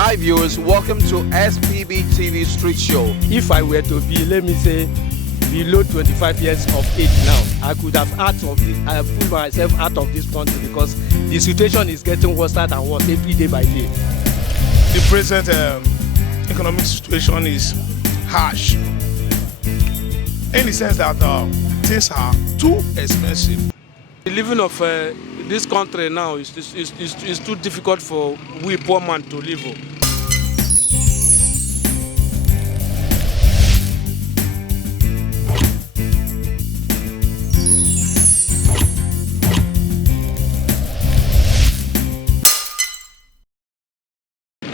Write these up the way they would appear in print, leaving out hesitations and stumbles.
Hi viewers, welcome to SPB TV Street Show. If I were to be, let me say, below 25 years of age now, I could have pulled myself out of this country because the situation is getting worse and worse every day by day. The present economic situation is harsh in the sense that things are too expensive. The living of this country now is too difficult for we poor man to live.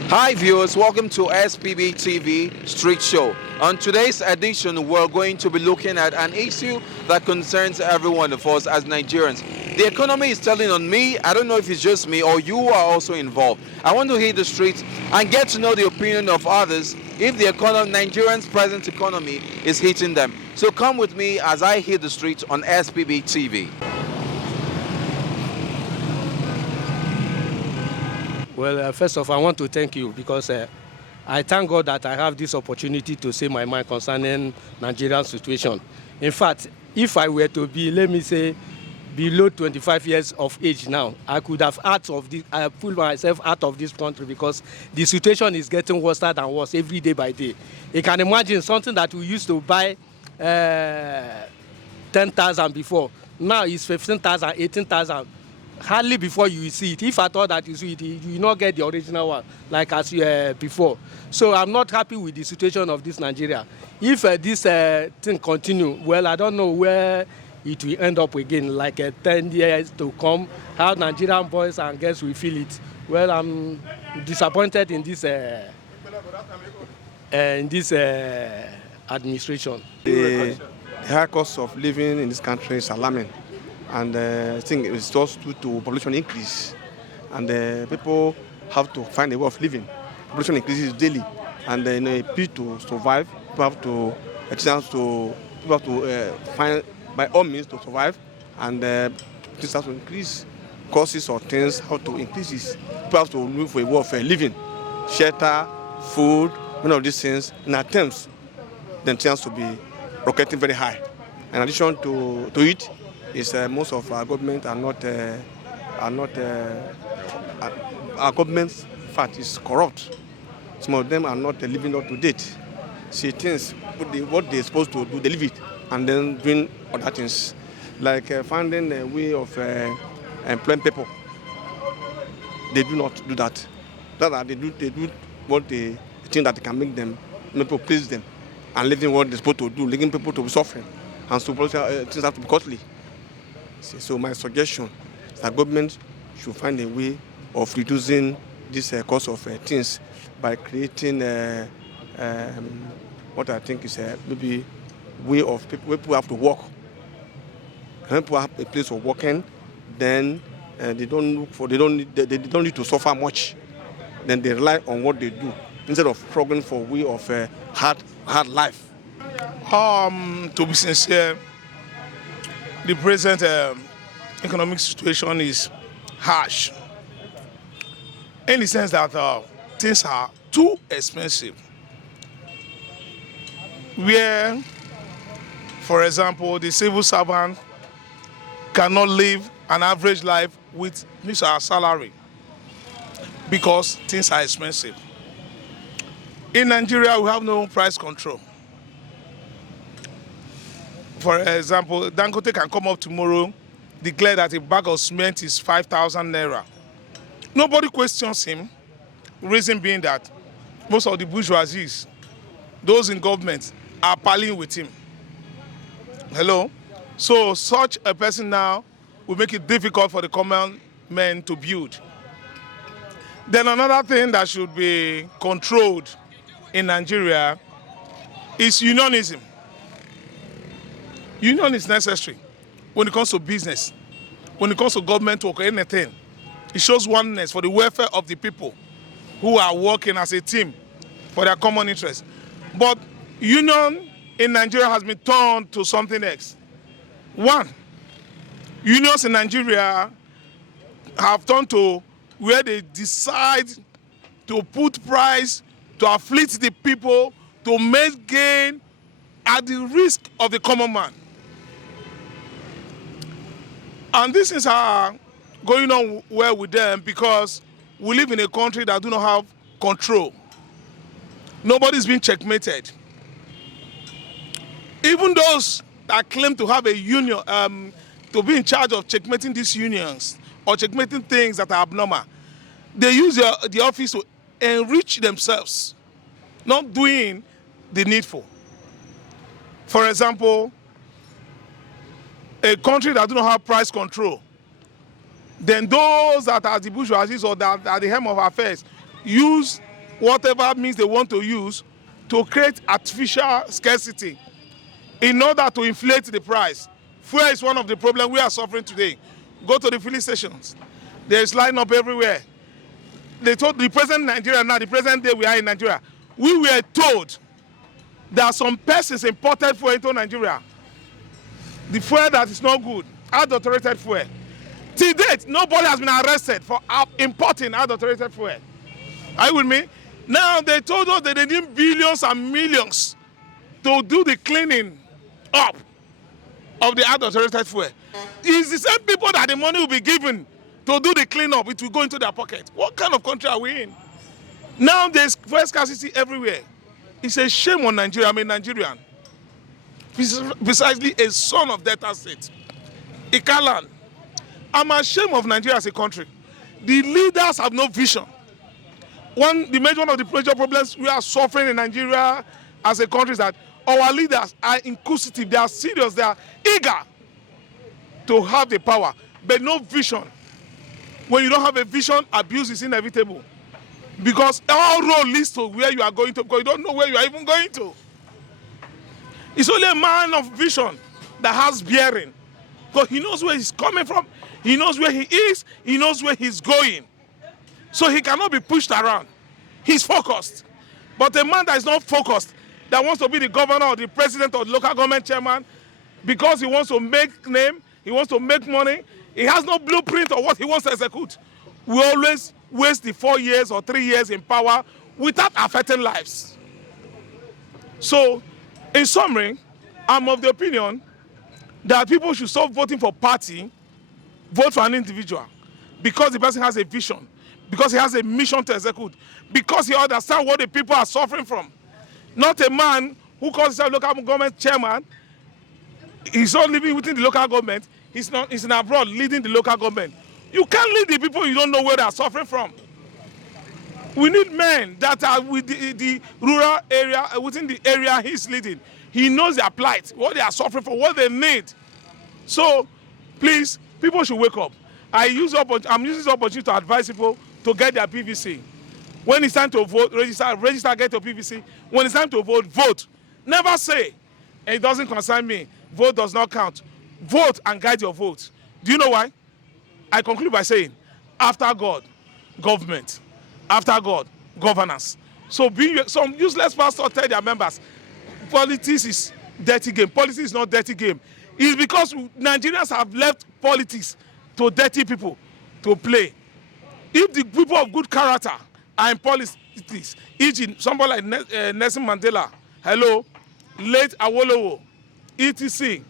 Hi viewers, welcome to SPB TV Street Show. On today's edition, we're going to be looking at an issue that concerns every one of us as Nigerians. The economy is telling on me. I don't know if it's just me or you are also involved. I want to hit the streets and get to know the opinion of others if the Nigerians' present economy is hitting them. So come with me as I hit the streets on SPB TV. Well, first off, I want to thank you because I thank God that I have this opportunity to say my mind concerning Nigerian situation. In fact, if I were to be, let me say, below 25 years of age now, I could have pulled myself out of this country because the situation is getting worse and worse every day by day. You can imagine something that we used to buy 10,000 before. Now it's 15,000, 18,000. Hardly before you see it. If I thought that you see it, you will not get the original one like as before. So I'm not happy with the situation of this Nigeria. If this thing continue, well, I don't know where it will end up again, like 10 years to come, how Nigerian boys and girls will feel it. Well, I'm disappointed in this administration. The high cost of living in this country is alarming. And I think it's just due to population increase. And people have to find a way of living. Population increases daily. And people to survive, people have to find by all means to survive. And things have to increase. Costs or things have to increase. People have to look for a way of living. Shelter, food, many of these things. In attempts, then chance to be rocketing very high. In addition to it, is most of our government are not our government's fact is corrupt. Some of them are not living up to date. See things what they're supposed to do, they leave it, and then doing other things like finding a way of employing people. They do not do that. They do what they think that they can make them people please them, and leaving what they're supposed to do, leaving people to be suffering, and so things have to be costly. So my suggestion is that government should find a way of reducing this cost of things by creating what I think is maybe way of people have to work. When people have a place of working, then they don't need to suffer much. Then they rely on what they do instead of struggling for a way of hard life. To be sincere, the present economic situation is harsh in the sense that things are too expensive. Where, for example, the civil servant cannot live an average life with his or her salary because things are expensive. In Nigeria, we have no price control. For example, Dangote can come up tomorrow, declare that a bag of cement is 5,000 naira. Nobody questions him, reason being that most of the bourgeoisies, those in government, are palling with him. Hello? So such a person now will make it difficult for the common men to build. Then another thing that should be controlled in Nigeria is unionism. Union is necessary when it comes to business, when it comes to government work or anything. It shows oneness for the welfare of the people who are working as a team for their common interest. But union in Nigeria has been turned to something else. One, unions in Nigeria have turned to where they decide to put price, to afflict the people, to make gain at the risk of the common man. And these things are going on well with them because we live in a country that do not have control. Nobody's been checkmated. Even those that claim to have a union, to be in charge of checkmating these unions or checkmating things that are abnormal, they use the office to enrich themselves, not doing the needful. For example, a country that do not have price control, then those that are the bourgeoisie or that are the helm of affairs use whatever means they want to use to create artificial scarcity in order to inflate the price. Fuel is one of the problems we are suffering today. Go to the filling stations. There is line up everywhere. They told the present Nigeria now, the present day we are in Nigeria, we were told that some persons imported fuel into Nigeria. The fuel that is not good, adulterated fuel. To date, nobody has been arrested for importing adulterated fuel. Are you with me? Now they told us that they need billions and millions to do the cleaning up of the adulterated fuel. It's the same people that the money will be given to do the cleanup, it will go into their pocket. What kind of country are we in? Now there's fuel scarcity everywhere. It's a shame on Nigeria. I'm a Nigerian. Precisely a son of Delta State. Ikalan. I'm ashamed of Nigeria as a country. The leaders have no vision. One of the major problems we are suffering in Nigeria as a country is that our leaders are inquisitive, they are serious, they are eager to have the power, but no vision. When you don't have a vision, abuse is inevitable. Because our road leads to where you are going to, because you don't know where you are even going to. It's only a man of vision that has bearing. Because he knows where he's coming from, he knows where he is, he knows where he's going. So he cannot be pushed around. He's focused. But a man that is not focused, that wants to be the governor or the president or the local government chairman, because he wants to make name, he wants to make money, he has no blueprint of what he wants to execute, we always waste the 4 years or 3 years in power without affecting lives. So, in summary, I'm of the opinion that people should stop voting for party, vote for an individual, because the person has a vision, because he has a mission to execute, because he understands what the people are suffering from. Not a man who calls himself local government chairman, he's not living within the local government, he's in abroad leading the local government. You can't lead the people you don't know where they are suffering from. We need men that are with the rural area, within the area he's leading. He knows their plight, what they are suffering for, what they need. So, please, people should wake up. I'm using this opportunity to advise people to get their PVC. When it's time to vote, register, get your PVC. When it's time to vote, vote. Never say, it doesn't concern me, vote does not count. Vote and guide your vote. Do you know why? I conclude by saying, after God, government. After God, governance. So some useless pastors tell their members, politics is dirty game. Politics is not dirty game. It's because Nigerians have left politics to dirty people to play. If the people of good character are in politics, e.g. somebody like Nelson Mandela, hello, late Awolowo, etc.,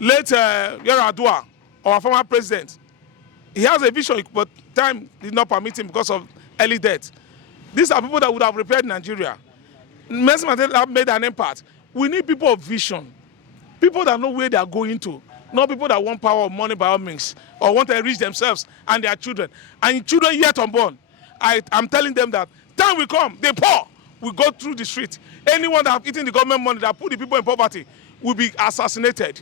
late Yar'Adua, our former president, he has a vision, but time did not permit him because of early death. These are people that would have repaired Nigeria. Nelson Mandela made an impact. We need people of vision, people that know where they are going to, not people that want power or money by all means, or want to enrich themselves and their children. And children yet unborn, I'm telling them that time will come, the poor will go through the street. Anyone that have eaten the government money, that put the people in poverty, will be assassinated.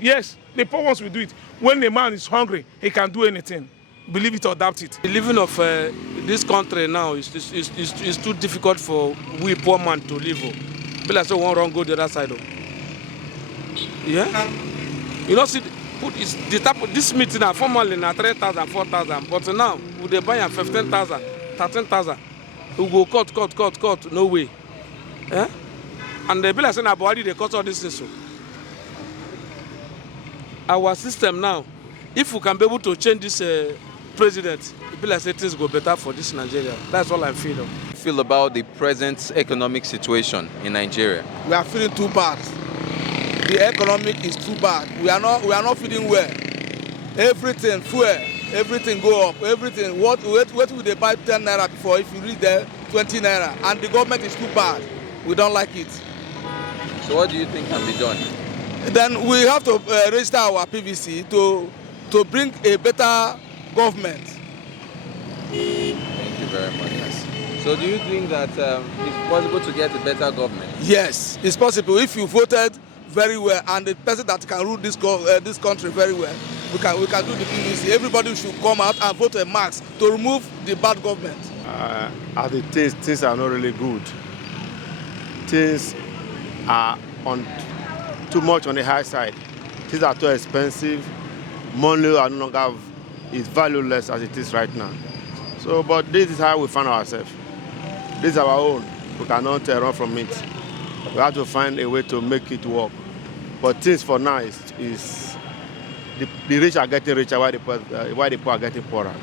Yes, the poor ones will do it. When a man is hungry, he can do anything. Believe it or doubt it. The living of this country now is too difficult for we poor man to live. But like so one wrong go the other side. Yeah? You know, see, this meeting are formerly na 3,000, 4,000, but now we they buy 15,000, 13,000. We go cut, no way. Yeah? And they be like saying about they cut all this things. Our system now, if we can be able to change this president, be like say things go better for this Nigeria. That's all I feel. Feel about the present economic situation in Nigeria? We are feeling too bad. The economic is too bad. We are not feeling well. Everything, fuel, everything go up. Everything. What will they buy 10 naira before? If you reach there, 20 naira, and the government is too bad. We don't like it. So what do you think can be done? Then we have to register our PVC to bring a better government. Thank you very much. Yes. So do you think that it's possible to get a better government? Yes, it's possible. If you voted very well and the person that can rule this country very well, we can do the PVC. Everybody should come out and vote a max to remove the bad government. As it is, things are not really good. Things are too much on the high side. Things are too expensive. Money are no longer is valueless as it is right now. So, but this is how we find ourselves. This is our own. We cannot run from it. We have to find a way to make it work. But things for now is the rich are getting richer while the poor are getting poorer.